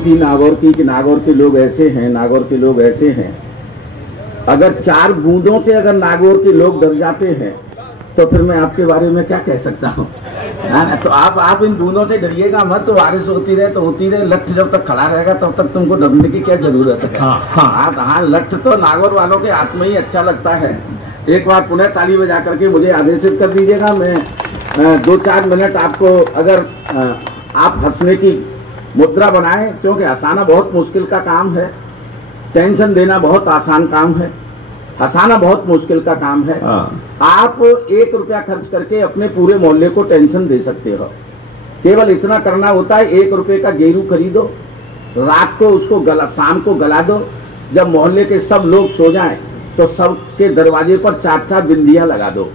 थी नागौर की कि नागौर के लोग ऐसे हैं, नागौर के लोग ऐसे हैं। अगर 4 बूंदों से अगर नागौर के लोग डर जाते हैं तो फिर मैं आपके बारे में क्या कह सकता हूँ। तो आप इन बूंदों से डरिएगा मत, तो बारिश होती रहे तो होती रहे, लठ जब तक खड़ा रहेगा तब तक तुमको डरने की क्या जरूरत है। हाँ, लठ तो नागौर वालों के हाथ में ही अच्छा लगता है। एक बार पुनः ताली बजा करके मुझे आदेशित कर दीजिएगा। मैं 2-4 मिनट आपको अगर आप हंसने की मुद्रा बनाएं, क्योंकि हंसाना बहुत मुश्किल का काम है, टेंशन देना बहुत आसान काम है, हंसाना बहुत मुश्किल का काम है। आप 1 रुपया खर्च करके अपने पूरे मोहल्ले को टेंशन दे सकते हो। केवल इतना करना होता है, 1 रुपये का गेरू खरीदो, रात को उसको शाम को गला दो। जब मोहल्ले के सब लोग सो जाएं तो सबके दरवाजे पर 4-4 बिंदियां लगा दो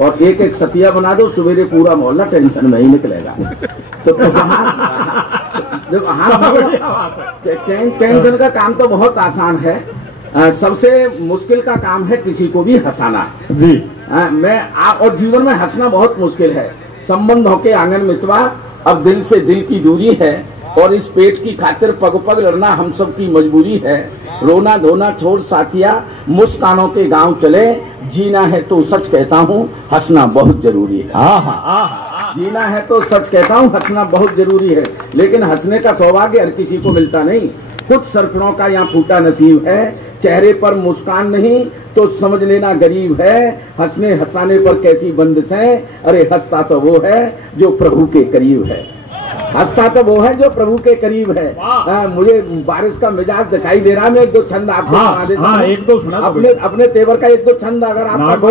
और 1-1 सतिया बना दो। सवेरे पूरा मोहल्ला टेंशन में ही निकलेगा। तो टेंशन का काम तो बहुत आसान है, सबसे मुश्किल का काम है किसी को भी हंसाना जी। और जीवन में हंसना बहुत मुश्किल है। संबंधों के आंगन मितवा, अब दिल से दिल की दूरी है और इस पेट की खातिर पग पग लड़ना हम सब की मजबूरी है। रोना धोना छोड़ साथिया, मुस्कानों के गांव चले, जीना है तो सच कहता हूँ हंसना बहुत जरूरी है। जीना है तो सच कहता हूँ हंसना बहुत जरूरी है, लेकिन हंसने का सौभाग्य हर किसी को मिलता नहीं। कुछ सरफरों का यहाँ फूटा नसीब है, चेहरे पर मुस्कान नहीं तो समझ लेना गरीब है। हंसने हंसाने पर कैसी बंदिश है, अरे हंसता तो वो है जो प्रभु के करीब है। हंसता तो वो है जो प्रभु के करीब है। मुझे बारिश का मिजाज दिखाई दे रहा है। मैं 1-2 छंद आपको सुना देता हूं। 1-2 सुना अपने तेवर का 1-2 छंद अगर आप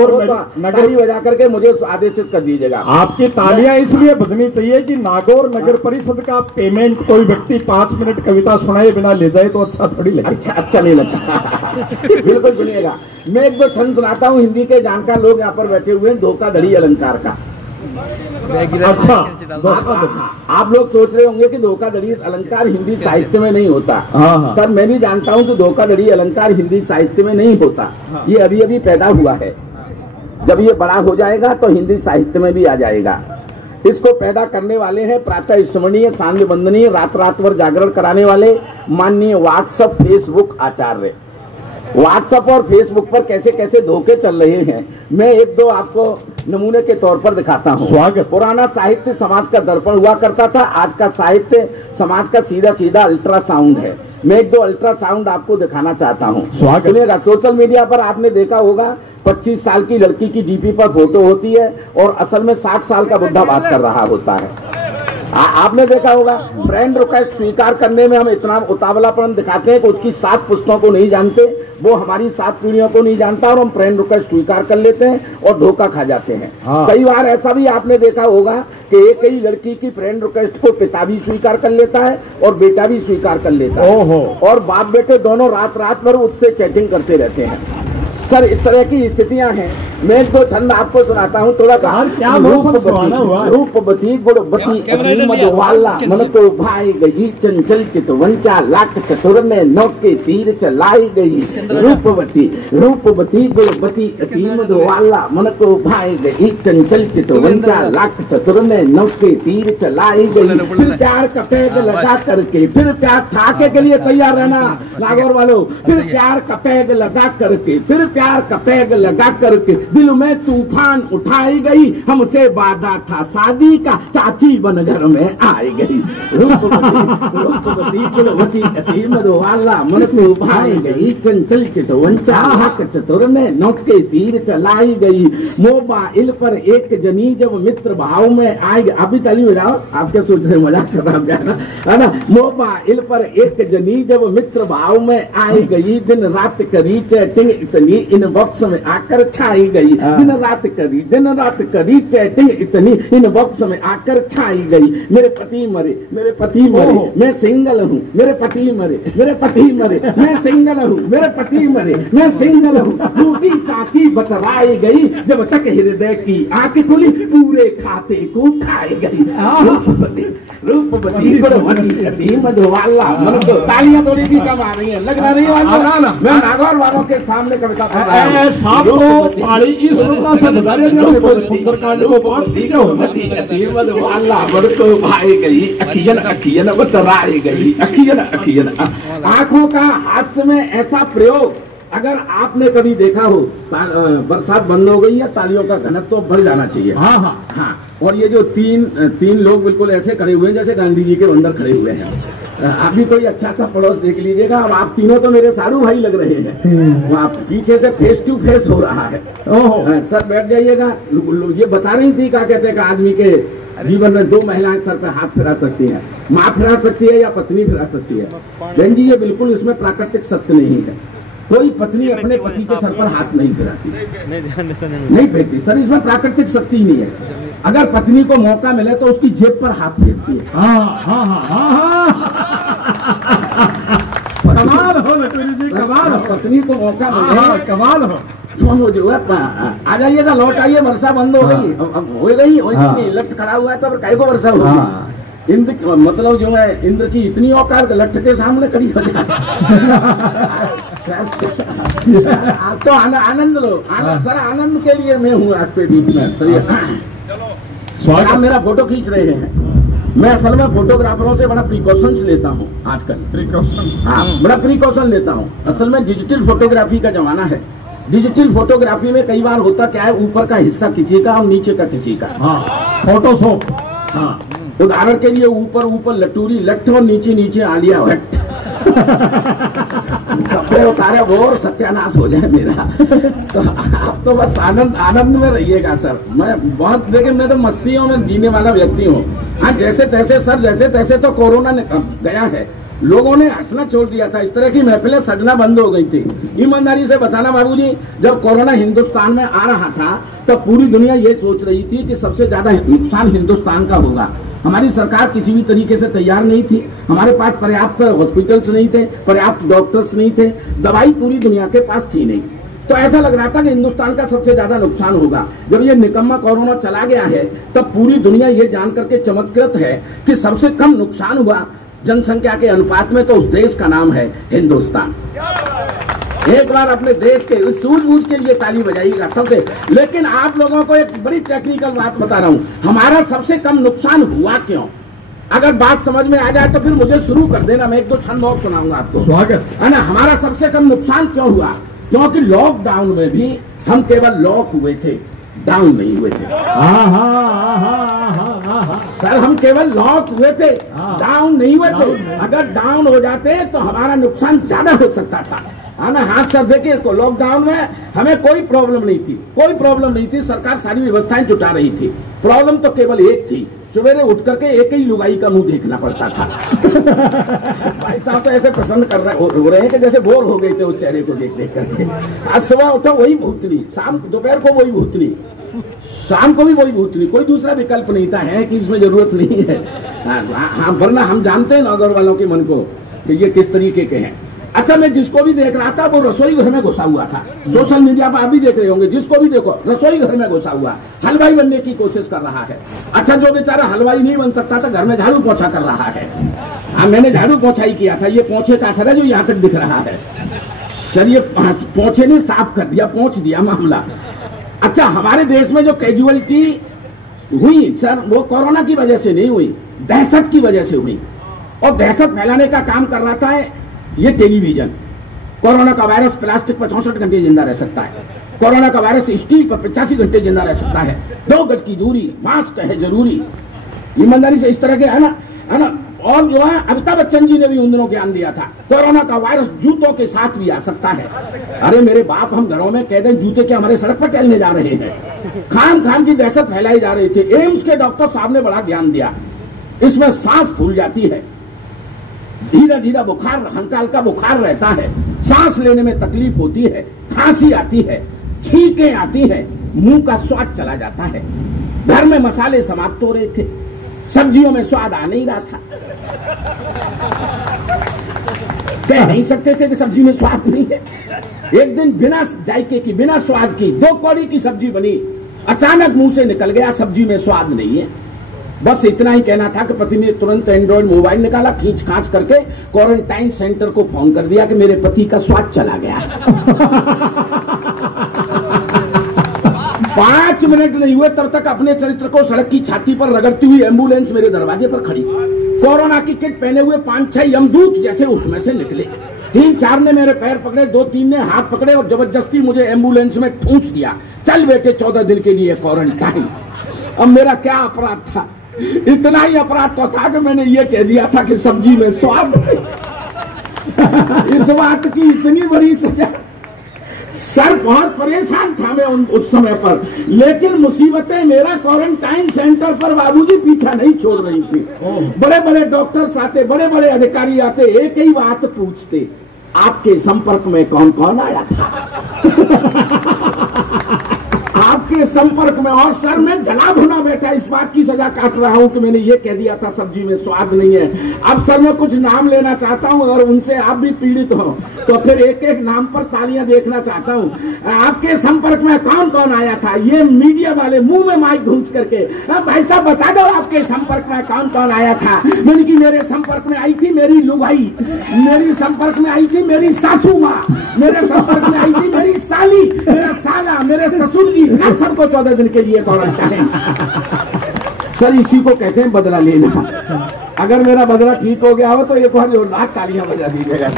नगरी बजा करके मुझे आदेशित कर दीजिएगा। आपकी तालियां इसलिए बजनी चाहिए कि नागौर नगर परिषद का पेमेंट कोई व्यक्ति 5 मिनट कविता सुनाए बिना ले जाए तो अच्छा थोड़ी लगता। अच्छा नहीं लगता। बिल्कुल सुनिएगा, मैं 1-2 छंद सुनाता हूँ। हिंदी के जानकार लोग यहाँ पर बैठे हुए हैं। धोखाधड़ी अलंकार का। अच्छा, आप लोग सोच रहे होंगे कि धोखाधड़ी अलंकार हिंदी साहित्य में नहीं होता। सर, मैं भी जानता हूं कि धोखाधड़ी अलंकार हिंदी साहित्य में नहीं होता। ये अभी अभी पैदा हुआ है। जब ये बड़ा हो जाएगा तो हिंदी साहित्य में भी आ जाएगा। इसको पैदा करने वाले हैं प्रातः स्मरणीय, सांध्य वंदनीय, रात भर जागरण कराने वाले माननीय व्हाट्सएप फेसबुक आचार्य। व्हाट्सएप और फेसबुक पर कैसे कैसे धोखे चल रहे हैं, मैं 1-2 आपको नमूने के तौर पर दिखाता हूँ। स्वागत। पुराना साहित्य समाज का दर्पण हुआ करता था, आज का साहित्य समाज का सीधा सीधा अल्ट्रासाउंड है। मैं 1-2 अल्ट्रासाउंड आपको दिखाना चाहता हूँ। सुनिएगा, सोशल मीडिया पर आपने देखा होगा 25 साल की लड़की की डीपी पर फोटो होती है और असल में 60 साल का बुढ़ा बात कर रहा होता है। आपने देखा होगा फ्रेंड रिक्वेस्ट स्वीकार करने में हम इतना उतावलापन दिखाते हैं कि उसकी 7 पुस्तकों को नहीं जानते, वो हमारी 7 पीढ़ियों को नहीं जानता और हम फ्रेंड रिक्वेस्ट स्वीकार कर लेते हैं और धोखा खा जाते हैं। कई बार ऐसा भी आपने देखा होगा कि एक ही लड़की की फ्रेंड रिक्वेस्ट को पिता भी स्वीकार कर लेता है और बेटा भी स्वीकार कर लेता है और बाप बेटे दोनों रात भर उससे चैटिंग करते रहते हैं। सर, इस तरह की स्थितियां हैं। मैं 1-2 छंद आपको सुनाता हूँ। थोड़ा रूपवती गुणवती मधुवाला मन को भाई गई, चंचल चितवंचा लाख चतुर में नौके तीर चलाई गई। रूपवती गुणवती अति मधुवाला मन को भाई गई, चंचल चितवंचा लाख चतुर में नौके तीर चलाई गई। फिर प्यार का पैग लगा करके, फिर प्यार ठाके के लिए तैयार रहना नागौर वालों। फिर प्यार का पैग लगा करके, फिर प्यार का पैग लगा करके दिल में तूफान उठाई गई। हमसे वादा था शादी का, चाची बन घर में आई गई। रूपवती कुलवती अति मधुवाला मन को भाई गई, चंचल चितवंचा हक चतुर में नौके तीर चलाई गई। मोबाइल पर एक जनी जब मित्र भाव में आएगी। अभी ताली बजाओ, आप क्या सोच रहे, मजाक कर रहा है ना। मोबाइल पर एक जनी जब मित्र भाव में आई गई, दिन रात करी चैटिंग इतनी इनबॉक्स में आकर छाई गई। दिन रात करी चैटिंग इतनी इनबॉक्स में आकर छाई गई। मेरे पति मरे, मैं सिंगल हूँ। मेरे पति मरे, मैं सिंगल हूँ। मेरे पति मरे, मैं सिंगल हूँ। दूसरी साची बतराई गई, जब तक हृदय की आंख खुली पूरे खाते को खाई गई। रूपवती गुणवती अति मधुवाला मन को। तालियां थोड़ी सी कम आ रही है, लग रहा नहीं है। मैं नागौर वालों के सामने कविता पढ़ रहा हूं। कोई इस रूपा से गुजारे सुंदरकांड को बहुत ठीक है भाई गई अखियन अखियन बतराई गई अखियन अखियन। आंखों का हास्य में ऐसा प्रयोग अगर आपने कभी देखा हो, बरसात बंद हो गई है, तालियों का घनत्व तो बढ़ जाना चाहिए। हाँ हाँ हाँ। और ये जो तीन लोग बिल्कुल ऐसे खड़े हुए हैं जैसे गांधी जी के अंदर खड़े हुए हैं। आप भी कोई अच्छा सा पड़ोस देख लीजिएगा। अब आप तीनों तो मेरे सारू भाई लग रहे हैं। वहाँ पीछे से फेस टू फेस हो रहा है। सर बैठ जाइएगा। ये बता रही थी क्या कहते हैं आदमी के जीवन में दो महिलाएं सर पे हाथ फिरा सकती हैं, माँ फिरा सकती है या पत्नी फिरा सकती है। बहन जी ये बिल्कुल इसमें प्राकृतिक सत्य नहीं है। कोई पत्नी अपने पति के सर पर हाथ नहीं फिराती, नहीं फेरती सर, इसमें प्राकृतिक शक्ति ही नहीं है। अगर पत्नी को मौका मिले तो उसकी जेब पर हाथ फेरती है। कमाल हो लटूरी जी, कमाल हो। पत्नी को मौका मिले कमाल हो। तो जो है आ जाइएगा, लौट आइए, वर्षा बंद हो गई। हो गई नहीं, लट खड़ा हुआ है तो काय को वर्षा होगी। इंद्र मतलब जो है इंद्र की इतनी औकात लठ के सामने खड़ी हो जाए। तो आनंद लो, सर आनंद के लिए मैं हूँ आज पे बीच में। सर आप मेरा फोटो खींच रहे हैं। मैं असल में फोटोग्राफरों से बड़ा प्रिकॉशंस लेता हूँ आजकल। प्रिकॉशन? हाँ, बड़ा प्रिकॉशन लेता हूँ। असल में डिजिटल फोटोग्राफी का जमाना है। डिजिटल फोटोग्राफी में कई बार होता क्या है, ऊपर का हिस्सा किसी का और नीचे का किसी का। हाँ, फोटोशॉप। हाँ, उदाहरण के लिए ऊपर लटूरी लट्ठ और नीचे आलिया भट्ट। कपड़े उतारे वो और सत्यानाश हो जाए मेरा। तो आप तो बस आनंद में रहिएगा सर। मैं बहुत देखिए, मैं तो मस्तियों में जीने वाला व्यक्ति हूँ। हाँ, जैसे तैसे सर, जैसे तैसे तो कोरोना ने गया है, लोगों ने हंसना छोड़ दिया था। इस तरह की महफिलें सजना बंद हो गई थी। ईमानदारी से बताना बाबूजी, जब कोरोना हिंदुस्तान में आ रहा था तो पूरी दुनिया ये सोच रही थी कि सबसे ज्यादा नुकसान हिंदुस्तान का होगा। हमारी सरकार किसी भी तरीके से तैयार नहीं थी। हमारे पास पर्याप्त हॉस्पिटल्स नहीं थे, पर्याप्त डॉक्टर्स नहीं थे, दवाई पूरी दुनिया के पास थी नहीं। तो ऐसा लग रहा था कि हिंदुस्तान का सबसे ज्यादा नुकसान होगा। जब ये निकम्मा कोरोना चला गया है तब पूरी दुनिया ये जान करके चमत्कृत है कि सबसे कम नुकसान हुआ जनसंख्या के अनुपात में, तो उस देश का नाम है हिंदुस्तान। एक बार अपने देश के इस सूझबूझ के लिए ताली बजाइएगा सबसे। लेकिन आप लोगों को एक बड़ी टेक्निकल बात बता रहा हूं, हमारा सबसे कम नुकसान हुआ क्यों? अगर बात समझ में आ जाए तो फिर मुझे शुरू कर देना, मैं एक दो छंद और सुनाऊंगा आपको। स्वागत है ना। हमारा सबसे कम नुकसान क्यों हुआ? क्योंकि लॉकडाउन में भी हम केवल लॉक हुए थे, डाउन नहीं हुए थे। सर हम केवल लॉक हुए थे, डाउन नहीं हुए थे। अगर डाउन हो जाते तो हमारा नुकसान ज्यादा हो सकता था। ना हाथ सर देखिए, लॉकडाउन में हमें कोई प्रॉब्लम नहीं थी, कोई प्रॉब्लम नहीं थी। सरकार सारी व्यवस्थाएं जुटा रही थी। प्रॉब्लम तो केवल एक थी, सवेरे उठ करके एक ही लुगाई का मुंह देखना पड़ता था। भाई साहब तो ऐसे पसंद कर रहे हो रहे हैं कि जैसे बोर हो गए थे उस चेहरे को देख देख करके। आज सुबह उठो वही भूतनी, शाम दोपहर को वही भूतनी, शाम को भी वही भूतनी, कोई दूसरा विकल्प नहीं था। है कि इसमें जरूरत नहीं है। हाँ, वरना हम जानते हैं नौगर वालों के मन को कि ये किस तरीके के हैं। अच्छा, मैं जिसको भी देख रहा था वो रसोई घर में घुसा हुआ था। सोशल मीडिया पर आप भी देख रहे होंगे, जिसको भी देखो रसोई घर में घुसा हुआ, हलवाई बनने की कोशिश कर रहा है। अच्छा, जो बेचारा हलवाई नहीं बन सकता था घर में झाड़ू पोछा कर रहा है। हाँ, मैंने झाड़ू पोछा ही किया था। ये पोछे का असर है जो यहाँ तक दिख रहा है। सर ये पोछे ने साफ कर दिया, पोंछ दिया मामला। अच्छा, हमारे देश में जो कैजुअलिटी हुई सर, वो कोरोना की वजह से नहीं हुई, दहशत की वजह से हुई। और दहशत फैलाने का काम कर रहा था ये टेलीविजन। कोरोना का वायरस प्लास्टिक पर 64 घंटे जिंदा रह सकता है। कोरोना का वायरस स्टील पर 85 घंटे जिंदा रह सकता है। 2 गज की दूरी, मास्क है जरूरी। ईमानदारी से इस तरह के है ना। और जो है अमिताभ बच्चन जी ने भी उन दिनों ज्ञान दिया था, कोरोना का वायरस जूतों के साथ भी आ सकता है। अरे मेरे बाप, हम घरों में कह दें जूते के हमारे सड़क पर टहलने जा रहे हैं। खाम की दहशत फैलाई जा रही थी। एम्स के डॉक्टर साहब ने बड़ा ज्ञान दिया। इसमें सांस फूल जाती है, धीरे धीरे बुखार, हल्का हल्का बुखार रहता है, सांस लेने में तकलीफ होती है, खांसी आती है, छींकें आती है, मुंह का स्वाद चला जाता है। घर में मसाले समाप्त हो रहे थे, सब्जियों में स्वाद आ नहीं रहा था। कह नहीं सकते थे कि सब्जी में स्वाद नहीं है। एक दिन बिना जायके की, बिना स्वाद की 2 कौड़ी की सब्जी बनी, अचानक मुंह से निकल गया सब्जी में स्वाद नहीं है। बस इतना ही कहना था कि पति ने तुरंत एंड्रॉइड मोबाइल निकाला, खींच खांच करके क्वारंटाइन सेंटर को फोन कर दिया कि मेरे पति का स्वाद चला गया। 5 मिनट नहीं हुए तब तक अपने चरित्र को सड़क की छाती पर रगड़ती हुई एम्बुलेंस मेरे दरवाजे पर खड़ी। कोरोना की किट पहने हुए 5-6 यमदूत जैसे उसमें से निकले। 3-4 ने मेरे पैर पकड़े, 2-3 ने हाथ पकड़े और जबरदस्ती मुझे एम्बुलेंस में ठूंस दिया। चल बेटे 14 दिन के लिए क्वारंटाइन। अब मेरा क्या अपराध था? इतना ही अपराध तो था कि मैंने ये कह दिया था कि सब्जी में स्वाद इस बात की इतनी बड़ी सजा। सर बहुत परेशान था मैं उस समय पर, लेकिन मुसीबतें मेरा क्वारंटाइन सेंटर पर बाबूजी पीछा नहीं छोड़ रही थी। बड़े बड़े डॉक्टर्स आते, बड़े बड़े अधिकारी आते, एक ही बात पूछते, आपके संपर्क में कौन कौन आया था? आपके संपर्क में। और सर मैं जला भुना बैठा इस बात की सजा काट रहा हूं कि मैंने ये कह दिया था सब्जी में स्वाद नहीं है। अब सर मैं कुछ नाम लेना चाहता हूं, अगर उनसे आप भी पीड़ित हो तो फिर एक एक नाम पर तालियां देखना चाहता हूं। आपके संपर्क में कौन कौन आया था? ये मीडिया वाले मुंह में माइक घूंच करके, भाई साहब बता दो आपके संपर्क में कौन कौन आया था। मैंने कि मेरे संपर्क में आई थी मेरी लुगाई, मेरी संपर्क में आई थी मेरी सासू माँ, मेरे संपर्क में आई थी मेरी साली, मेरा साला, मेरे ससुर जी, सबको 14 दिन के लिए क्वारंटाइन। सर इसी को कहते हैं बदला लेना। अगर मेरा बदला ठीक हो गया हो तो एक बार जोरदार तालियां बजा दीजिएगा।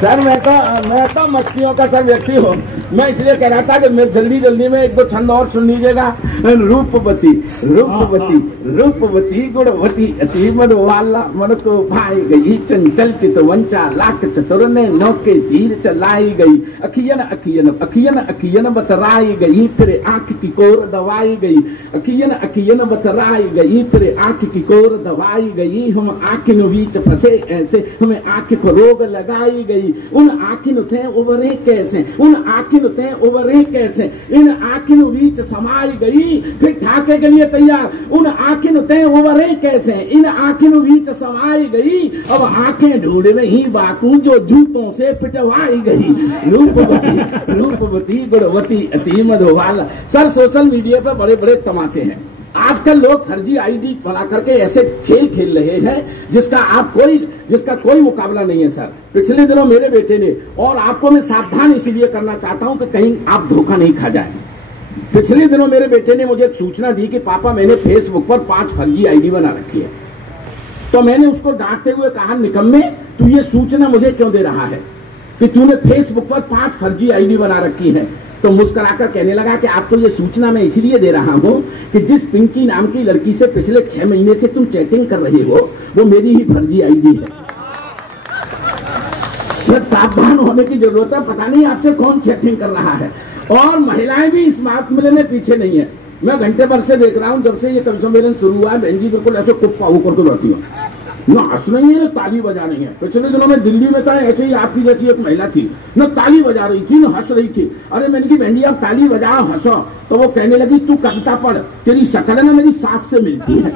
सर मैं तो मस्तियों का सर व्यक्ति हूँ। मैं इसलिए कह रहा था कि मैं जल्दी में 1-2 छंद और सुन लीजिएगा। रूपवती रूपवती रूपवती गुणवती अति मधुबाला मन को भाई गई, चंचल चितवंचा लाख चतुर ने नौके तीर चलाई गई। अखियन अखियन अखियन अखियन बतराई गई, फिर आंख की कोर दवाई गई। अखियन अखियन बतराई गई, फिर आंख की कोर दवाई गई। हम आंखिन बीच फंसे ऐसे, हमें आंख को रोग लगाई गई। उन आंखिन थे उबरे कैसे, उन आंखिन थे उबरे कैसे, इन आंखिन बीच समाई गई। फिर ठाके के लिए तैयार। उन आंखिन थे उबरे कैसे, इन आंखिन बीच समाई गई। अब आंखें ढूंढ रही बाकू जो जूतों से पिटवाई गई। रूपवती रूपवती गुणवती अति मधुबाला। सर सोशल मीडिया पर बड़े बड़े तमाशे हैं। आजकल लोग फर्जी आईडी बना करके ऐसे खेल खेल रहे हैं जिसका कोई मुकाबला नहीं है। सर पिछले दिनों मेरे बेटे ने, और आपको मैं सावधान इसलिए करना चाहता हूं कि कहीं आप धोखा नहीं खा जाए। पिछले दिनों मेरे बेटे ने मुझे एक सूचना दी कि पापा मैंने फेसबुक पर 5 फर्जी आईडी बना रखी है। तो मैंने उसको डांटते हुए कहा, निकम्मे तू ये सूचना मुझे क्यों दे रहा है कि तूने फेसबुक पर 5 फर्जी आईडी बना रखी है? तो मुस्कुराकर कहने लगा कि आपको ये सूचना मैं इसलिए दे रहा हूं कि जिस पिंकी नाम की लड़की से पिछले 6 महीने से तुम चैटिंग कर रहे हो वो मेरी ही फर्जी आईडी है। सावधान होने की जरूरत है, पता नहीं आपसे कौन चैटिंग कर रहा है। और महिलाएं भी इस मामले में पीछे नहीं है। मैं घंटे भर से देख रहा हूं, जब से ये कवि सम्मेलन शुरू हुआ है, बहन जी बिल्कुल ऐसे कुप्पा होकर के बैठी हो, न हंस रही है न ताली बजा रही है। पिछले दिनों में दिल्ली में था, ऐसे ही आपकी जैसी एक महिला थी, न ताली बजा रही थी न हंस रही थी। अरे मैंने कहा बहन जी आप ताली बजाओ हंसो, तो वो कहने लगी तू कविता पढ़, तेरी शक्ल ना मेरी सास से मिलती है।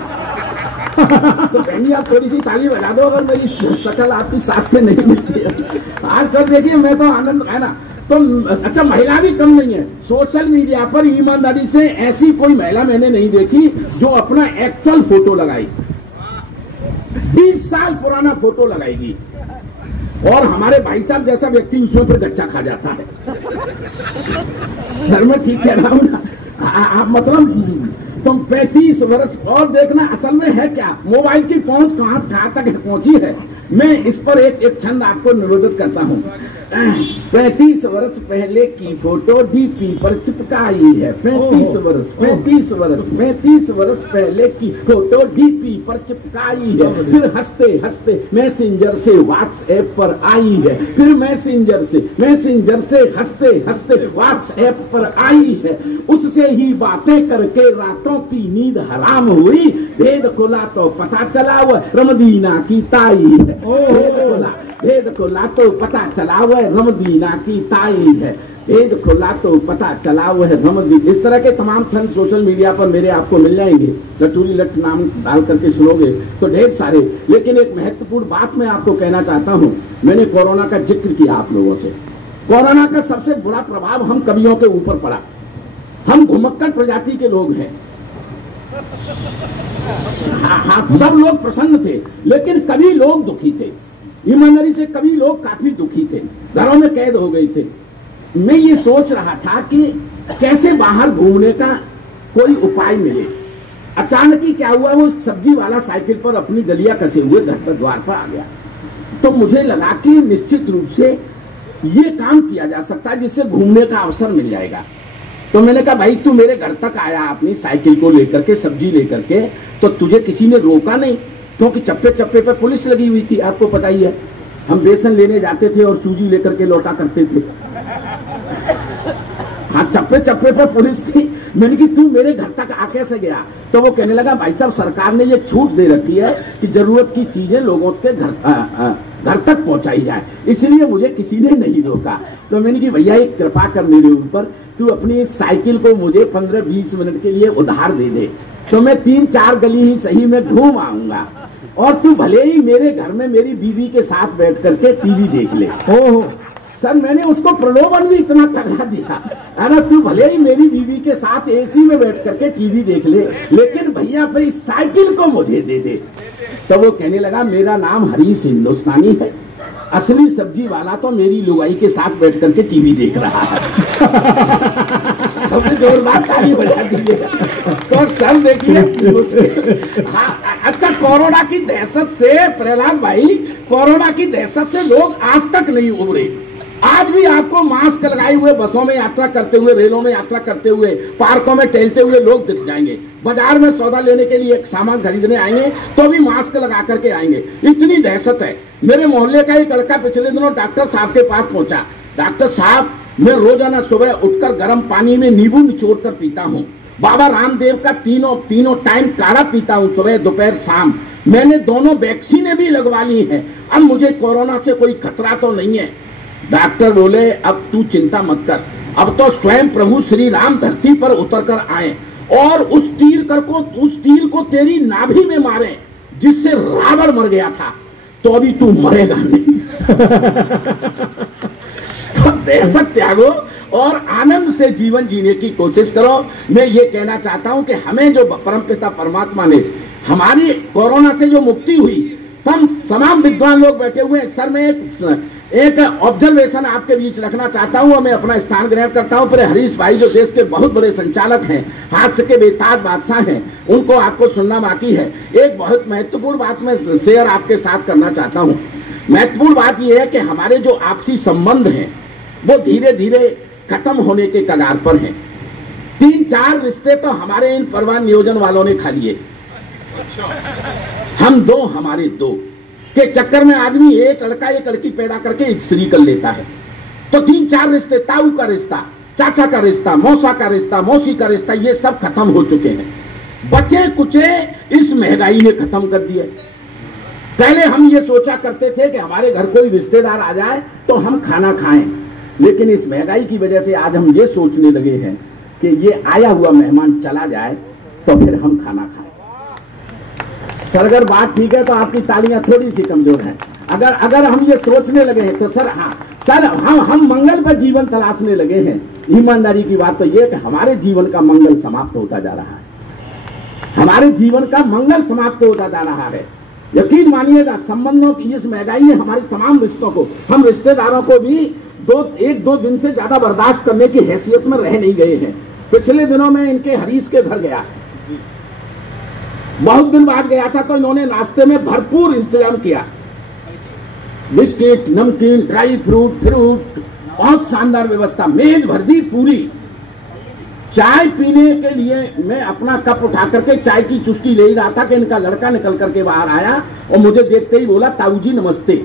तो बहन जी आप थोड़ी सी ताली बजा दो अगर मेरी शक्ल आपकी सास से नहीं मिलती है। आज सर देखिए मैं तो आनंद है ना। तो अच्छा महिला भी कम नहीं है। सोशल मीडिया पर ईमानदारी से ऐसी कोई महिला मैंने नहीं देखी जो अपना एक्चुअल फोटो लगाई। 20 साल पुराना फोटो लगाएगी और हमारे भाई साहब जैसा व्यक्ति उसमें फिर गच्चा खा जाता है। सर मैं ठीक कह रहा हूं ना? मतलब तुम 35 वर्ष और देखना असल में है क्या, मोबाइल की पहुंच कहां तक पहुंची है। मैं इस पर एक छंद आपको निवेदन करता हूं। 35 वर्ष पहले की फोटो डीपी पर चिपकाई है। 35 वर्ष पहले की फोटो डीपी पर चिपकाई है। फिर हंसते हंसते मैसेंजर से व्हाट्सएप पर आई है। फिर मैसेंजर से हंसते हंसते व्हाट्सएप पर आई है। उससे ही बातें करके रातों की नींद हराम हुई। भेद खुला तो पता चला वो रमदीना की ताई है। भेद खुला तो पता चला वो रमदीना की ताई है। भेद खुला तो पता चला वो है रमदी। इस तरह के तमाम छंद सोशल मीडिया पर मेरे आपको मिल जाएंगे। लटूली लट नाम डाल करके सुनोगे तो ढेर सारे। लेकिन एक महत्वपूर्ण बात मैं आपको कहना चाहता हूं। मैंने कोरोना का जिक्र किया आप लोगों से। कोरोना का सबसे बुरा प्रभाव हम कवियों के ऊपर पड़ा। हम घुमक्कड़ प्रजाति के लोग हैं। सब लोग प्रसन्न थे लेकिन कभी लोग दुखी थे। ईमानदारी से कभी लोग काफी दुखी थे, घरों में कैद हो गए थे। मैं ये सोच रहा था कि कैसे बाहर घूमने का कोई उपाय मिले। अचानक ही क्या हुआ, वो सब्जी वाला साइकिल पर अपनी गलियां कसे हुए घर पर द्वार पर आ गया। तो मुझे लगा कि निश्चित रूप से ये काम किया जा सकता है जिससे घूमने का अवसर मिल जाएगा। तो मैंने कहा भाई तू मेरे घर तक आया अपनी साइकिल को लेकर के, सब्जी लेकर के, तो तुझे किसी ने रोका नहीं, क्योंकि चप्पे चप्पे पर पुलिस लगी हुई थी, आपको पता ही है। हम बेसन लेने जाते थे और सूजी लेकर के लौटा करते थे। हाँ, चप्पे चप्पे पर पुलिस थी। मैंने कि तू मेरे घर तक आ कैसे गया? तो वो कहने लगा भाई साहब सरकार ने ये छूट दे रखी है कि जरूरत की चीजें लोगों के घर तक पहुंचाई जाए, इसलिए मुझे किसी ने नहीं रोका। तो मैंने कि भैया एक कृपा कर मेरे ऊपर, तू अपनी साइकिल को मुझे 15-20 मिनट के लिए उधार दे दे, तो मैं 3-4 गली ही सही में घूम आऊंगा, और तू भले ही मेरे घर में मेरी बीवी के साथ बैठ करके टीवी देख ले। ओह सर, मैंने उसको प्रलोभन भी इतना तगड़ा दिया है ना, तू भले ही मेरी बीवी के साथ एसी में बैठ करके टीवी देख ले, लेकिन भैया अपनी साइकिल को मुझे दे दे। तो वो कहने लगा मेरा नाम हरीश हिंदुस्तानी है, असली सब्जी वाला तो मेरी लुगाई के साथ बैठ करके टीवी देख रहा है। सबने जोरदार ताली बजा दी। तो सर देखिए, हाँ, अच्छा कोरोना की दहशत से प्रहलाद भाई, कोरोना की दहशत से लोग आज तक नहीं उबरे। आज भी आपको मास्क लगाए हुए बसों में यात्रा करते हुए, रेलों में यात्रा करते हुए, पार्कों में टहलते हुए लोग दिख जाएंगे। बाजार में सौदा लेने के लिए एक सामान खरीदने आएंगे तो भी मास्क लगा करके आएंगे, इतनी दहशत है। मेरे मोहल्ले का एक लड़का पिछले दिनों डॉक्टर साहब के पास पहुंचा, डॉक्टर साहब मैं रोजाना सुबह उठकर गर्म पानी में नींबू निचोड़ कर पीता हूँ, बाबा रामदेव का तीनों टाइम काढ़ा पीता हूँ, सुबह दोपहर शाम, मैंने दोनों वैक्सीनें भी लगवा ली हैं, अब मुझे कोरोना से कोई खतरा तो नहीं है। डॉक्टर बोले अब तू चिंता मत कर, अब तो स्वयं प्रभु श्री राम धरती पर उतर कर आए और उस तीर को तेरी नाभि में मारे जिससे रावण मर गया था, तो अभी तू मरेगा नहीं। तो दहशत त्यागो और आनंद से जीवन जीने की कोशिश करो। मैं ये कहना चाहता हूं कि हमें जो परमपिता परमात्मा ने हमारी कोरोना से जो मुक्ति हुई, तमाम विद्वान लोग बैठे हुए हैं। सर मैं एक ऑब्जर्वेशन आपके बीच रखना चाहता हूं और मैं अपना स्थान ग्रहण करता हूं। फिर हरीश भाई जो देश के बहुत बड़े संचालक हैं, हास्य के बेताज बादशाह हैं, उनको आपको सुनना बाकी है। एक बहुत महत्वपूर्ण बात मैं शेयर आपके साथ करना चाहता हूं। महत्वपूर्ण बात यह है कि हमारे जो आपसी संबंध हैं वो धीरे धीरे खत्म होने के कगार पर हैं। 3-4 रिश्ते तो हमारे इन परवान नियोजन वालों ने खा लिए। हम दो हमारे दो के चक्कर में आदमी एक लड़का एक लड़की पैदा करके एक स्त्री कर लेता है। तो 3-4 रिश्ते, ताऊ का रिश्ता, चाचा का रिश्ता, मौसा का रिश्ता, मौसी का रिश्ता, ये सब खत्म हो चुके हैं। बचे कुचे इस महंगाई ने खत्म कर दिए। पहले हम ये सोचा करते थे कि हमारे घर कोई रिश्तेदार आ जाए तो हम खाना खाएं, लेकिन इस महंगाई की वजह से आज हम ये सोचने लगे हैं कि ये आया हुआ मेहमान चला जाए तो फिर हम खाना खाएं। सर अगर बात ठीक है तो आपकी तालियां थोड़ी सी कमजोर हैं। अगर हम ये सोचने लगे हैं तो सर हाँ सर हम मंगल पर जीवन तलाशने लगे हैं। ईमानदारी की बात तो ये कि हमारे जीवन का मंगल समाप्त होता जा रहा है, हमारे जीवन का मंगल समाप्त होता जा रहा है। यकीन मानिएगा, संबंधों की इस महंगाई ने हमारे तमाम रिश्तों को, हम रिश्तेदारों को भी 1-2 दिन से ज्यादा बर्दाश्त करने की हैसियत में रह नहीं गए हैं। पिछले दिनों में इनके हरीश के घर गया, बहुत दिन बाद गया था, तो इन्होंने नाश्ते में भरपूर इंतजाम किया, बिस्किट, नमकीन, ड्राई फ्रूट, बहुत शानदार व्यवस्था, मेज भर दी पूरी। चाय पीने के लिए मैं अपना कप उठा करके चाय की चुस्की ले ही रहा था कि इनका लड़का निकल करके बाहर आया और मुझे देखते ही बोला ताऊ जी नमस्ते।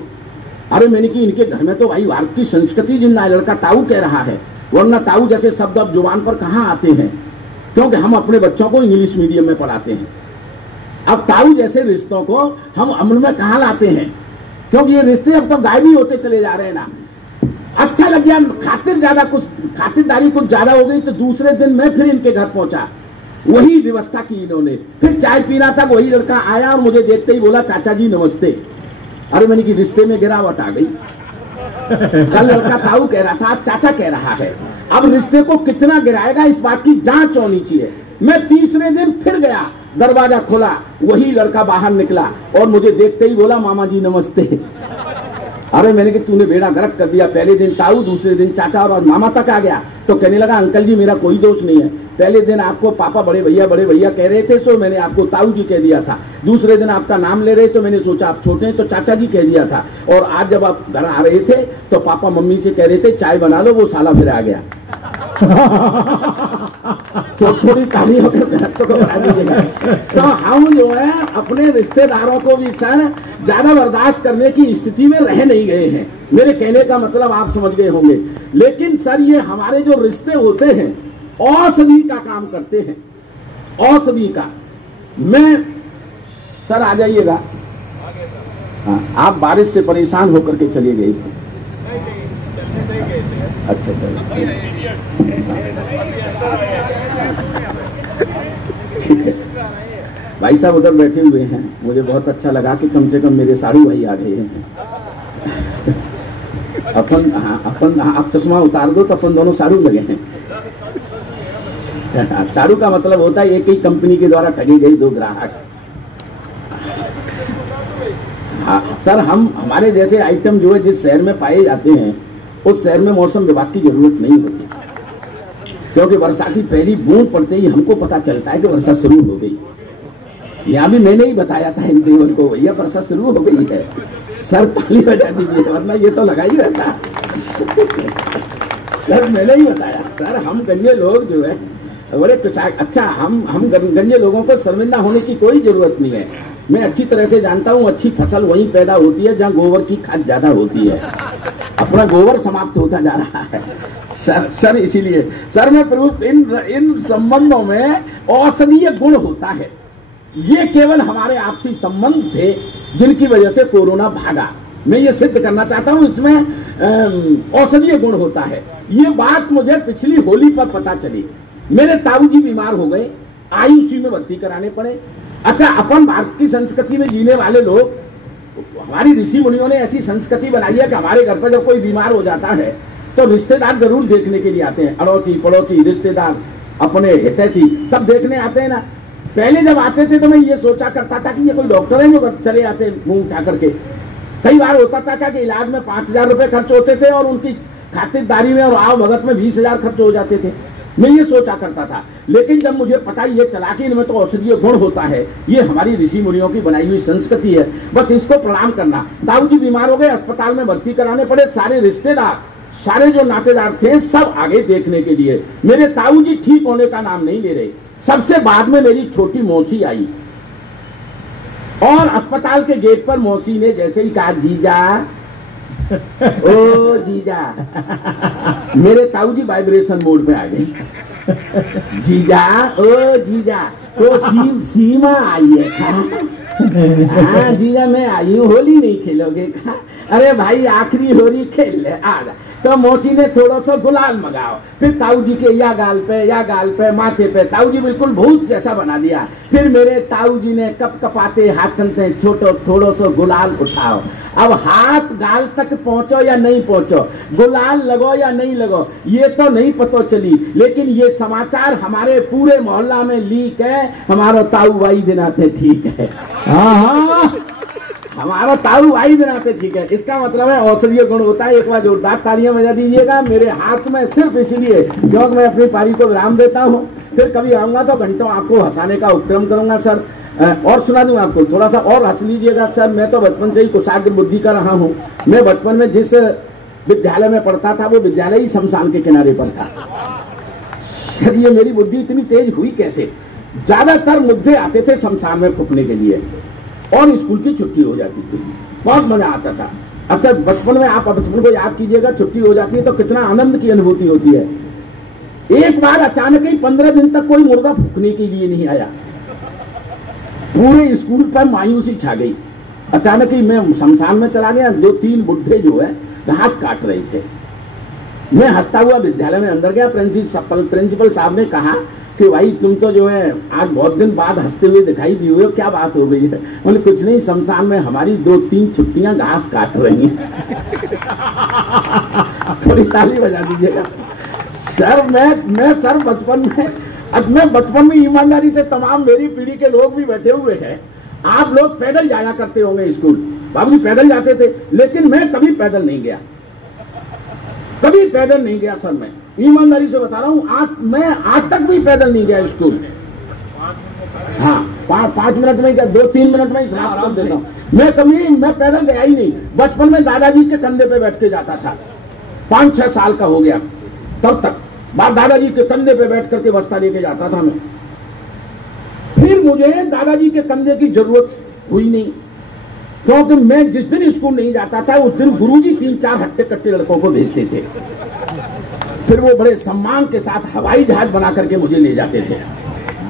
अरे मैंने कि इनके घर में तो भाई भारत की संस्कृति जिंदा है, लड़का ताऊ कह रहा है, वरना ताऊ जैसे शब्द अब जुबान पर कहाँ आते हैं, क्योंकि हम अपने बच्चों को इंग्लिश मीडियम में पढ़ाते हैं। अब ताऊ जैसे रिश्तों को हम अमल में कहाँ लाते हैं, क्योंकि ये रिश्ते अब तो गायब ही होते चले जा रहे हैं ना। अच्छा लग गया, खातिरदारी कुछ ज्यादा हो गई, तो दूसरे दिन मैं फिर इनके घर पहुंचा, वही व्यवस्था की इन्होंने। फिर चाय पी रहा था, वही लड़का आया और मुझे देखते ही बोला चाचा जी नमस्ते। अरे मैंने कि रिश्ते में गिरावट आ गई। कल लड़का ताऊ कह रहा था, आज चाचा कह रहा है। अब रिश्ते को कितना गिराएगा इस बात की जांच होनी चाहिए। मैं तीसरे दिन फिर गया, दरवाजा खोला, वही लड़का बाहर निकला और मुझे देखते ही बोला मामा जी नमस्ते। अरे मैंने कि तूने बेड़ा गर्क कर दिया, पहले दिन ताऊ, दूसरे दिन चाचा और मामा तक आ गया। तो कहने लगा अंकल जी मेरा कोई दोष नहीं है, पहले दिन आपको पापा बड़े भैया कह रहे थे, सो मैंने आपको ताऊ जी कह दिया था। दूसरे दिन आपका नाम ले रहे तो मैंने सोचा आप छोटे हैं तो चाचा जी कह दिया था। और आज जब आप घर आ रहे थे तो पापा मम्मी से कह रहे थे चाय बना लो, वो साला फिर आ गया। तो थोड़ी ताली होकर तो बता दीजिएगा। तो हम जो है अपने रिश्तेदारों को भी सर ज्यादा बर्दाश्त करने की स्थिति में रह नहीं गए हैं। मेरे कहने का मतलब आप समझ गए होंगे। लेकिन सर ये हमारे जो रिश्ते होते हैं औषधि का काम करते हैं, औषधि का। मैं सर आ जाइएगा। हाँ, आप बारिश से परेशान होकर के चले गए थे। अच्छा ठीक है भाई साहब उधर बैठे हुए हैं, मुझे बहुत अच्छा लगा कि कम से कम मेरे सारू भाई आ गए हैं। अपन आप चश्मा उतार दो तो अपन दोनों सारू लगे हैं। सारू का मतलब होता है एक ही कंपनी के द्वारा ठगे गए दो ग्राहक। हाँ सर, हमारे जैसे आइटम जो है जिस शहर में पाए जाते हैं उस शहर में मौसम विभाग की जरूरत नहीं होती, क्योंकि वर्षा की पहली बूंद पड़ते ही हमको पता चलता है कि वर्षा शुरू हो गई। यहाँ भी मैंने ही बताया था इन देवन को, भैया वर्षा शुरू हो गई है। सर ताली बजा दीजिए वरना ये तो लगा ही रहता। सर मैंने ही बताया। सर हम गंजे लोग जो है बड़े अच्छा, हम गंजे लोगों को शर्मिंदा होने की कोई जरूरत नहीं है। मैं अच्छी तरह से जानता हूँ अच्छी फसल वहीं पैदा होती है जहाँ गोबर की खाद ज्यादा होती है। अपना गोबर समाप्त होता जा रहा है सर इसीलिए सर मैं प्रूफ इन संबंधों में औषधीय गुण होता है। ये केवल हमारे आपसी संबंध थे जिनकी वजह से कोरोना भागा। मैं ये सिद्ध करना चाहता हूँ इसमें औषधीय गुण होता है। ये बात मुझे पिछली होली पर पता चली। मेरे ताऊजी बीमार हो गए, आईसीयू में भर्ती कराने पड़े। अच्छा, अपन भारत की संस्कृति में जीने वाले लोग, हमारी ऋषि मुनियों ने ऐसी संस्कृति बनाई है कि हमारे घर पर जब कोई बीमार हो जाता है तो रिश्तेदार जरूर देखने के लिए आते हैं। अड़ोसी पड़ोसी रिश्तेदार अपने हितैषी सब देखने आते हैं ना। पहले जब आते थे तो मैं ये सोचा करता था कि ये कोई डॉक्टर है जो चले आते मुंह उठा करके। कई बार होता था क्या कि इलाज में 5,000 रुपए खर्च होते थे और उनकी खातिरदारी में और आव भगत में 20,000 खर्च हो जाते थे। मैं ये सोचा करता था, लेकिन जब मुझे पता ये चला कि इनमें तो औषधीय गुण होता है, ये हमारी ऋषि मुनियों की बनाई हुई संस्कृति है, बस इसको प्रणाम करना। दाऊजी बीमार हो गए, अस्पताल में भर्ती कराने पड़े। सारे रिश्तेदार, सारे जो नातेदार थे सब आगे देखने के लिए। मेरे ताऊजी ठीक होने का नाम नहीं ले रहे। सबसे बाद में मेरी छोटी मौसी आई और अस्पताल के गेट पर मौसी ने जैसे ही कहा जीजा ओ जीजा, मेरे ताऊजी वाइब्रेशन मोड पे आ गए। जीजा ओ जीजा, तो सीमा आई है। हाँ जीजा मैं आई हूँ, होली नहीं खेलोगे? अरे भाई आखिरी होली खेल ले, आ जा। तो मौसी ने थोड़ा सा गुलाल मंगाओ, फिर ताऊजी के या गाल पे माथे पे ताऊजी बिल्कुल भूत जैसा बना दिया। फिर मेरे ताऊजी ने कप कपाते हाथन से छोटो थोड़ो सो गुलाल उठाओ। अब हाथ गाल तक पहुंचो या नहीं पहुंचो, गुलाल लगो या नहीं लगो, ये तो नहीं पता चली, लेकिन ये समाचार हमारे पूरे मोहल्ला में लीक है। हमारा ताऊ भाई दिनाते ठीक है। हाँ हमारा ताऊ भाई दिनाते ठीक है। इसका मतलब है औषधीय गुण होता है। एक बार जोरदार तालियां बजा दीजिएगा मेरे हाथ में, सिर्फ इसलिए क्योंकि मैं अपनी पारी को विराम देता हूँ। फिर कभी आऊंगा तो घंटों आपको हंसाने का उपक्रम करूंगा सर। और सुना दूं आपको, थोड़ा सा और हंस लीजिएगा सर। मैं तो बचपन से ही कुशाग्र बुद्धि का रहा हूँ। मैं बचपन में जिस विद्यालय में पढ़ता था वो विद्यालय ही शमशान के किनारे पर था। सर ये मेरी बुद्धि इतनी तेज हुई कैसे? ज्यादातर मुद्दे आते थे शमशान में फूकने के लिए और स्कूल की छुट्टी हो जाती थी, बहुत मजा आता था। अच्छा बचपन में आप बचपन को याद कीजिएगा, छुट्टी हो जाती है तो कितना आनंद की अनुभूति होती है। एक बार अचानक ही 15 दिन तक कोई मुर्गा फूकने के लिए नहीं आया। पूरे स्कूल पर मायूसी छा गई। अचानक ही मैं शमशान में चला गया। 2-3 बुढ़े जो है घास काट रहे थे। मैं हंसता हुआ विद्यालय में अंदर गया। प्रिंसिपल साहब ने कहा कि भाई तुम तो जो है आज बहुत दिन बाद हंसते हुए दिखाई दी हुए हो, क्या बात हो गई है? बोले कुछ नहीं, शमशान में हमारी 2-3 छुट्टियां घास काट रही हैं। थोड़ी ताली बजा दीजिएगा सर। मैं सर बचपन में ईमानदारी से, तमाम मेरी पीढ़ी के लोग भी बैठे हुए हैं। आप लोग पैदल जाया करते होंगे स्कूल, बाबूजी पैदल जाते थे, लेकिन मैं कभी पैदल नहीं गया, कभी पैदल नहीं गया सर। मैं ईमानदारी से बता रहा हूं, मैं आज तक भी पैदल नहीं गया स्कूल। हाँ, 5 मिनट में क्या 2-3 मिनट में ही समाप्त कर देता हूं। मैं पैदल गया ही नहीं। बचपन में दादाजी के कंधे पे बैठ के जाता था, 5-6 साल का हो गया तब तक दादाजी के कंधे पे बैठ करके बस्ता लेके जाता था मैं। फिर मुझे दादाजी के कंधे की जरूरत हुई नहीं, क्योंकि मैं जिस दिन स्कूल नहीं जाता था उस दिन गुरुजी 3-4 हट्टे कट्टे लड़कों को भेजते थे। फिर वो बड़े सम्मान के साथ हवाई जहाज बना करके मुझे ले जाते थे।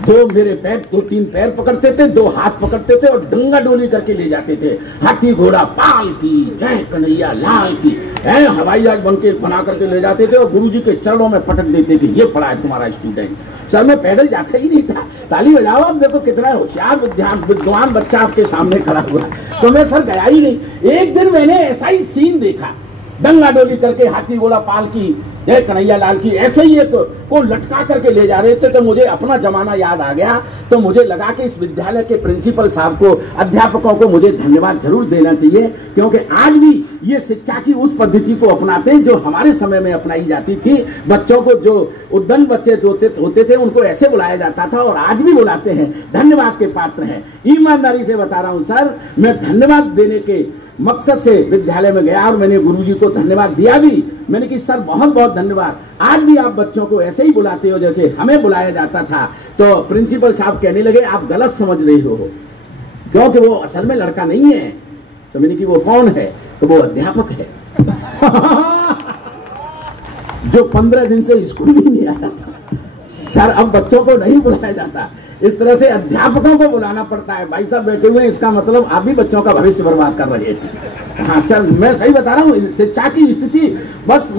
2-3 पैर पकड़ते थे, 2 हाथ पकड़ते थे और डंगा डोली करके ले जाते थे। हाथी घोड़ा पाल की, जय कन्हैया लाल की, हवाई जहाज बना करके ले जाते थे और गुरुजी के चरणों में पटक देते थे, ये पढ़ा है तुम्हारा स्टूडेंट। सर मैं पैदल जाता ही नहीं था। ताली बजाओ, अब देखो कितना होशियार विद्वान बच्चा आपके सामने खड़ा हुआ। तो मैं सर गया ही नहीं। एक दिन मैंने ऐसा ही सीन देखा, डंगा डोली करके हाथी घोड़ा पाल की, जय कन्हैया लाल की, ऐसे ही एक को लटका करके ले जा रहे थे। तो मुझे अपना जमाना याद आ गया। तो मुझे लगा कि इस विद्यालय के प्रिंसिपल साहब को, अध्यापकों को मुझे धन्यवाद जरूर देना चाहिए, क्योंकि आज भी ये शिक्षा की उस पद्धति को अपनाते हैं जो हमारे समय में अपनाई जाती थी। बच्चों को, जो उद्दंड बच्चे होते थे उनको ऐसे बुलाया जाता था और आज भी बुलाते हैं। धन्यवाद के पात्र हैं। ईमानदारी से बता रहा हूं सर, मैं धन्यवाद देने के मकसद से विद्यालय में गया और मैंने गुरुजी को धन्यवाद दिया भी। मैंने कि सर बहुत बहुत धन्यवाद, आज भी आप बच्चों को ऐसे ही बुलाते हो जैसे हमें बुलाया जाता था। तो प्रिंसिपल साहब कहने लगे आप गलत समझ रही हो, क्योंकि वो असल में लड़का नहीं है। तो मैंने कि वो कौन है? तो वो अध्यापक है जो 15 दिन से स्कूल ही नहीं आया था। सर अब बच्चों को नहीं बुलाया जाता, इस तरह से अध्यापकों को बुलाना पड़ता है। भाई साहब बैठे हुए, इसका मतलब आप भी बच्चों का भविष्य बर्बाद कर रहे हैं। हाँ सर, मैं सही बता रहा हूँ। शिक्षा की स्थिति बस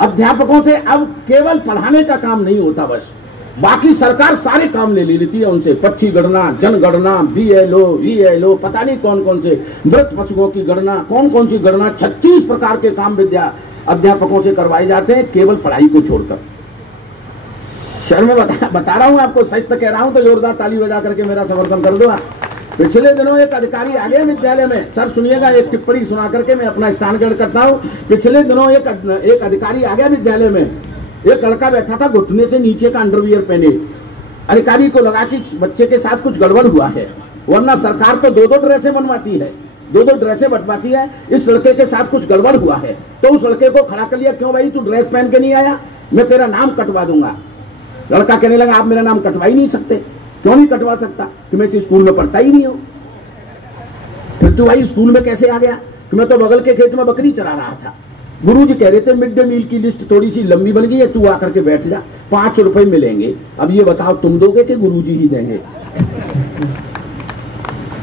अध्यापकों से अब केवल पढ़ाने का काम नहीं होता, बस बाकी सरकार सारे काम ले लेती है उनसे। पक्षी गणना, जनगणना, BLO, VLO, पता नहीं कौन कौन से, मृत पशुओं की गणना, कौन कौन सी गणना, 36 प्रकार के काम अध्यापकों से करवाए जाते हैं, केवल पढ़ाई को छोड़कर। सर मैं बता रहा हूँ आपको, सच तो कह रहा हूँ, तो जोरदार ताली बजा करके मेरा समर्थन कर दो। पिछले दिनों एक अधिकारी आ गया विद्यालय में। सर सुनिएगा, एक टिप्पणी सुना करके मैं अपना स्थान ग्रहण करता हूँ। पिछले दिनों एक अधिकारी आ गया विद्यालय में। एक लड़का बैठा था घुटने से नीचे का अंडरवियर पहने। अधिकारी को लगा कि बच्चे के साथ कुछ गड़बड़ हुआ है, वरना सरकार तो 2-2 ड्रेसें बनवाती है, 2-2 ड्रेसें बनवाती है। इस लड़के के साथ कुछ गड़बड़ हुआ है। तो उस लड़के को खड़ा कर लिया, क्यों भाई तू ड्रेस पहन के नहीं आया, मैं तेरा नाम कटवा दूंगा। लड़का कहने लगा आप मेरा नाम कटवा ही नहीं सकते। क्यों नहीं कटवा सकता? कि मैं इस स्कूल में पढ़ता ही नहीं हूं। फिर तू भाई स्कूल में कैसे आ गया? कि मैं तो बगल के खेत में बकरी चरा रहा था। गुरुजी कह रहे थे मिड डे मील की लिस्ट थोड़ी सी लंबी बन गई है, तू आकर के बैठ जा, 5 रुपए मिलेंगे। अब ये बताओ तुम दोगे कि गुरुजी ही देंगे?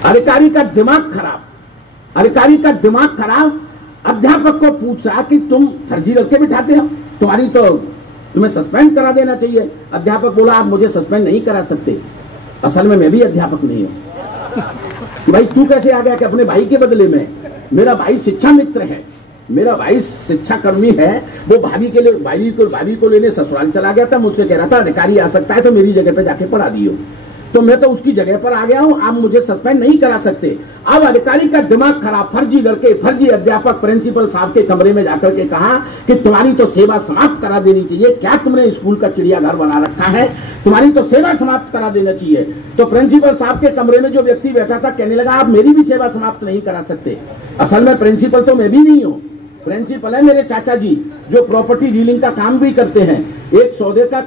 अधिकारी का दिमाग खराब, अधिकारी का दिमाग खराब। अध्यापक को पूछा कि तुम फर्जी लड़के बिठाते हो, तुम्हें सस्पेंड करा देना चाहिए। अध्यापक बोला आप मुझे सस्पेंड नहीं करा सकते, असल में मैं भी अध्यापक नहीं हूं। कि भाई तू कैसे आ गया कि अपने भाई के बदले में? मेरा भाई शिक्षा मित्र है, मेरा भाई शिक्षा कर्मी है। वो भाभी को लेने ससुराल चला गया था, मुझसे कह रहा था अधिकारी आ सकता है तो मेरी जगह पे जाके पढ़ा दियो। तो मैं तो उसकी जगह पर आ गया हूं, आप मुझे सस्पेंड नहीं करा सकते। अब अधिकारी का दिमाग खराब, फर्जी लड़के, फर्जी अध्यापक प्रिंसिपल साहब के कमरे में जाकर के कहा कि तुम्हारी तो सेवा समाप्त करा देनी चाहिए। क्या तुमने स्कूल का चिड़ियाघर बना रखा है? तुम्हारी तो सेवा समाप्त करा देना चाहिए। तो प्रिंसिपल साहब के कमरे में जो व्यक्ति बैठा था कहने लगा आप मेरी भी सेवा समाप्त नहीं करा सकते। असल में प्रिंसिपल तो मैं भी नहीं हूँ, प्रिंसिपल है मेरे चाचा जी, जो प्रॉपर्टी डीलिंग का काम भी करते हैं। एक सौदे का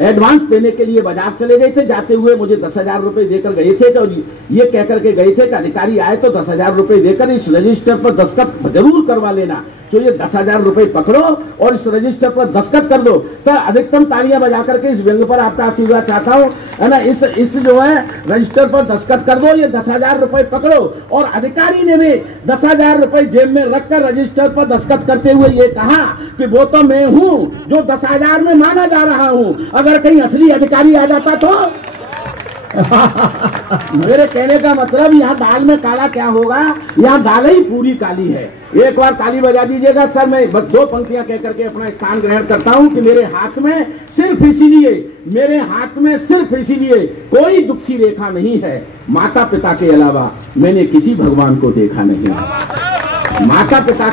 एडवांस देने के लिए बाजार चले गए थे, जाते हुए मुझे 10,000 रुपए देकर गए थे। तो ये कहकर के गए थे कि अधिकारी आए तो 10,000 रुपए देकर इस रजिस्टर पर दस्तखत जरूर करवा लेना। तो ये 10,000 रुपए पकड़ो और इस रजिस्टर पर दस्तखत कर दो। सर अधिकतम तालियां बजा करके इस व्यंग पर आपका आशीर्वाद चाहता हूं, है ना। इस जो है रजिस्टर पर दस्तखत कर दो, ये 10,000 रुपए पकड़ो। और अधिकारी ने भी 10,000 रुपए जेब में रखकर रजिस्टर पर दस्तखत करते हुए ये कहा कि वो तो मैं हूं जो 10,000 में माना जा रहा हूं, अगर कहीं असली अधिकारी आ जाता तो मेरे कहने का मतलब यहाँ दाल में काला क्या होगा, यहाँ दाल ही पूरी काली है। एक बार ताली बजा दीजिएगा सर। मैं बस 2 पंक्तियां कह करके अपना स्थान ग्रहण करता हूं कि मेरे हाथ में सिर्फ इसीलिए कोई दुखी रेखा नहीं है, माता पिता के अलावा मैंने किसी भगवान को देखा नहीं। माता पिता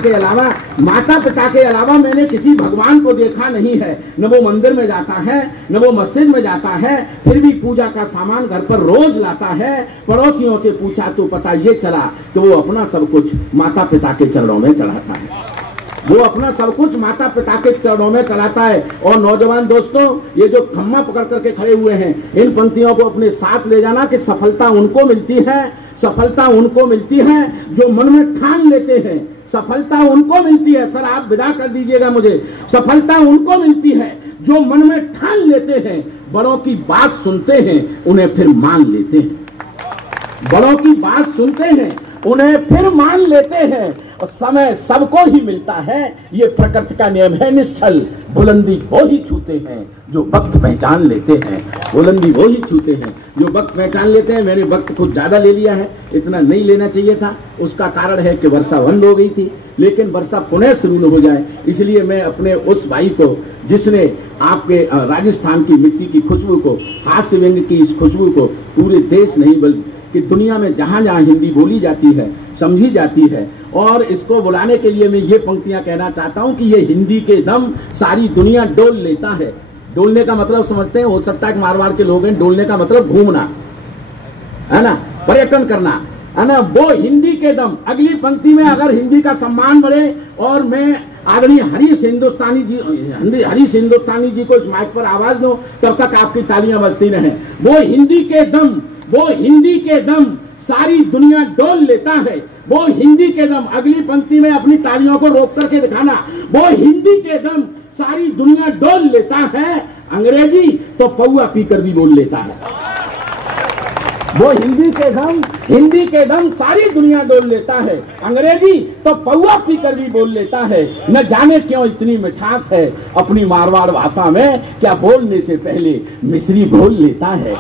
के अलावा मैंने किसी भगवान को देखा नहीं है। न वो मंदिर में जाता है, न वो मस्जिद में जाता है, फिर भी पूजा का सामान घर पर रोज लाता है। पड़ोसियों से पूछा तो पता ये चला कि वो अपना सब कुछ माता पिता के चरणों में चढ़ाता है। वो अपना सब कुछ माता पिता के चरणों में चढ़ाता है। और नौजवान दोस्तों, ये जो खम्मा पकड़ करके खड़े हुए हैं, इन पंक्तियों को अपने साथ ले जाना कि सफलता उनको मिलती है जो मन में ठान लेते हैं। सफलता उनको मिलती है, सर आप विदा कर दीजिएगा मुझे। सफलता उनको मिलती है जो मन में ठान लेते हैं, बड़ों की बात सुनते हैं, उन्हें फिर मान लेते हैं। बड़ों की बात सुनते हैं, उन्हें फिर मान लेते हैं। और समय सबको ही मिलता है, ये प्रकृति का नियम है निश्चल। बुलंदी वो ही छूते हैं जो वक्त पहचान लेते हैं। बुलंदी वो ही छूते हैं जो वक्त पहचान लेते हैं। मैंने वक्त कुछ ज्यादा ले लिया है, इतना नहीं लेना चाहिए था। उसका कारण है कि वर्षा बंद हो गई थी, लेकिन वर्षा पुनः शुरू न हो जाए, इसलिए मैं अपने उस भाई को जिसने आपके राजस्थान की मिट्टी की खुशबू को, हास्य व्यंग की इस खुशबू को पूरे देश नहीं बल्कि दुनिया में जहां जहां हिंदी बोली जाती है, समझी जाती है, और इसको बुलाने के लिए मैं ये पंक्तियां कहना चाहता हूं कि ये हिंदी के दम सारी दुनिया डोल लेता है। डोलने का मतलब समझते हैं, हो सकता है कि मारवाड़ के लोग हैं। डोलने का मतलब घूमना है ना, पर्यटन करना है ना, वो हिंदी के दम। अगली पंक्ति में अगर हिंदी का सम्मान बढ़े और मैं आदरणीय हरीश हिंदुस्तानी जी को इस माइक पर आवाज दो, तब तक आपकी तालियां बजती रहे। वो हिंदी के दम सारी दुनिया डोल लेता है। वो हिंदी के दम, अगली पंक्ति में अपनी तालियों को रोक करके दिखाना। वो हिंदी के दम सारी दुनिया डोल लेता है, अंग्रेजी तो पौआ पीकर भी बोल लेता है। वो हिंदी के दम सारी दुनिया डोल लेता है, अंग्रेजी तो पौआ पीकर भी बोल लेता है। न जाने क्यों इतनी मिठास है अपनी मारवाड़ भाषा में, क्या बोलने से पहले मिस्री घोल लेता है।